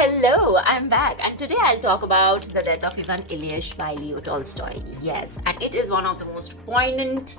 Hello, I'm back, and today I'll talk about The Death of Ivan Ilyich by Leo Tolstoy. Yes, and it is one of the most poignant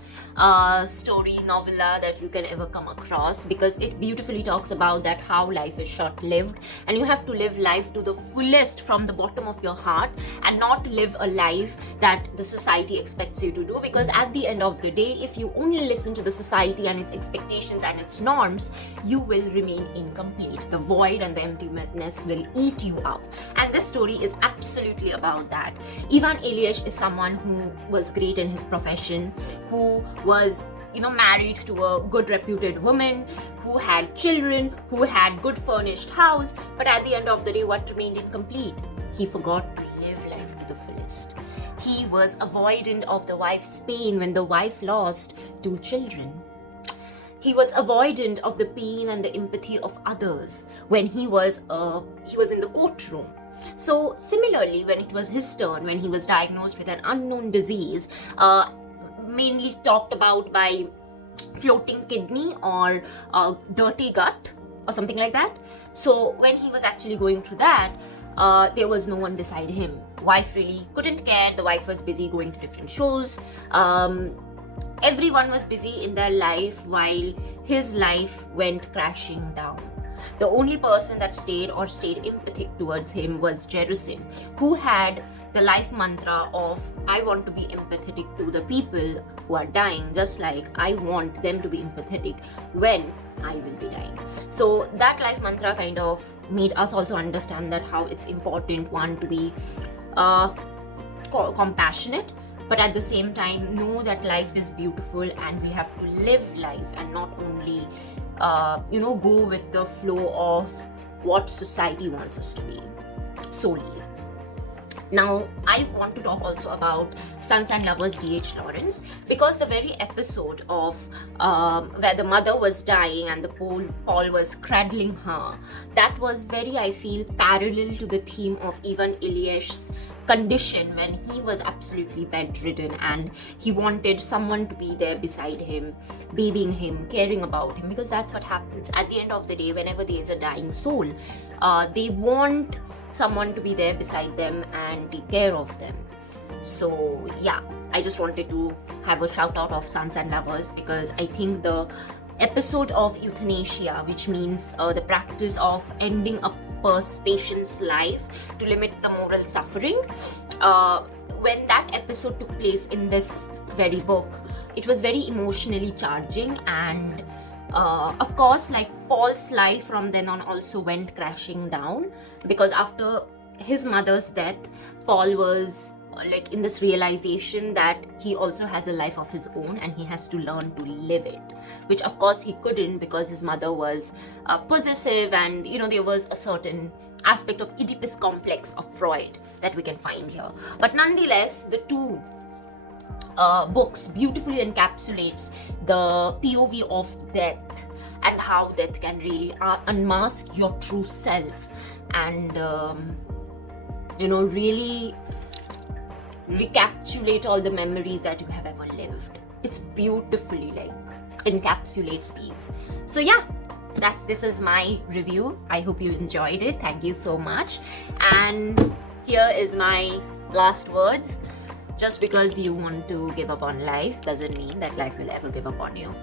story novella that you can ever come across, because it beautifully talks about that how life is short-lived and you have to live life to the fullest from the bottom of your heart and not live a life that the society expects you to do, because at the end of the day, if you only listen to the society and its expectations and its norms, you will remain incomplete. The void and the emptiness will eat you up, and this story is absolutely about that. Ivan Ilyich is someone who was great in his profession, who was married to a good reputed woman, who had children, who had good furnished house, but at the end of the day, what remained incomplete? He forgot to live life to the fullest. He was avoidant of the wife's pain when the wife lost 2 children. He was avoidant of the pain and the empathy of others when he was in the courtroom. So similarly, when it was his turn, when he was diagnosed with an unknown disease, mainly talked about by floating kidney or dirty gut or something like that. So when he was actually going through that, there was no one beside him. Wife really couldn't care. The wife was busy going to different shows. Everyone was busy in their life while his life went crashing down. The only person that stayed empathic towards him was Jerisin, who had the life mantra of, I want to be empathetic to the people who are dying, just like I want them to be empathetic when I will be dying. So that life mantra kind of made us also understand that how it's important, one, to be compassionate, but at the same time know that life is beautiful and we have to live life and not only go with the flow of what society wants us to be solely. Now, I want to talk also about Sons and Lovers D.H. Lawrence, because the very episode of where the mother was dying and the Paul was cradling her, that was very, I feel, parallel to the theme of Ivan Ilyich's condition when he was absolutely bedridden and he wanted someone to be there beside him, babying him, caring about him, because that's what happens at the end of the day. Whenever there is a dying soul, they want someone to be there beside them and take care of them. So yeah, I just wanted to have a shout out of Sons and Lovers, because I think the episode of euthanasia, which means the practice of ending a patient's life to limit the moral suffering, when that episode took place in this very book, it was very emotionally charging, and of course, like, Paul's life from then on also went crashing down, because after his mother's death, Paul was in this realization that he also has a life of his own and he has to learn to live it, which of course he couldn't, because his mother was possessive, and there was a certain aspect of Oedipus complex of Freud that we can find here. But nonetheless, the two books beautifully encapsulates the POV of death and how death can really unmask your true self and really recapitulate all the memories that you have ever lived. It's beautifully encapsulates these. So yeah, this is my review. I hope you enjoyed it. Thank you so much. And here is my last words. Just because you want to give up on life doesn't mean that life will ever give up on you.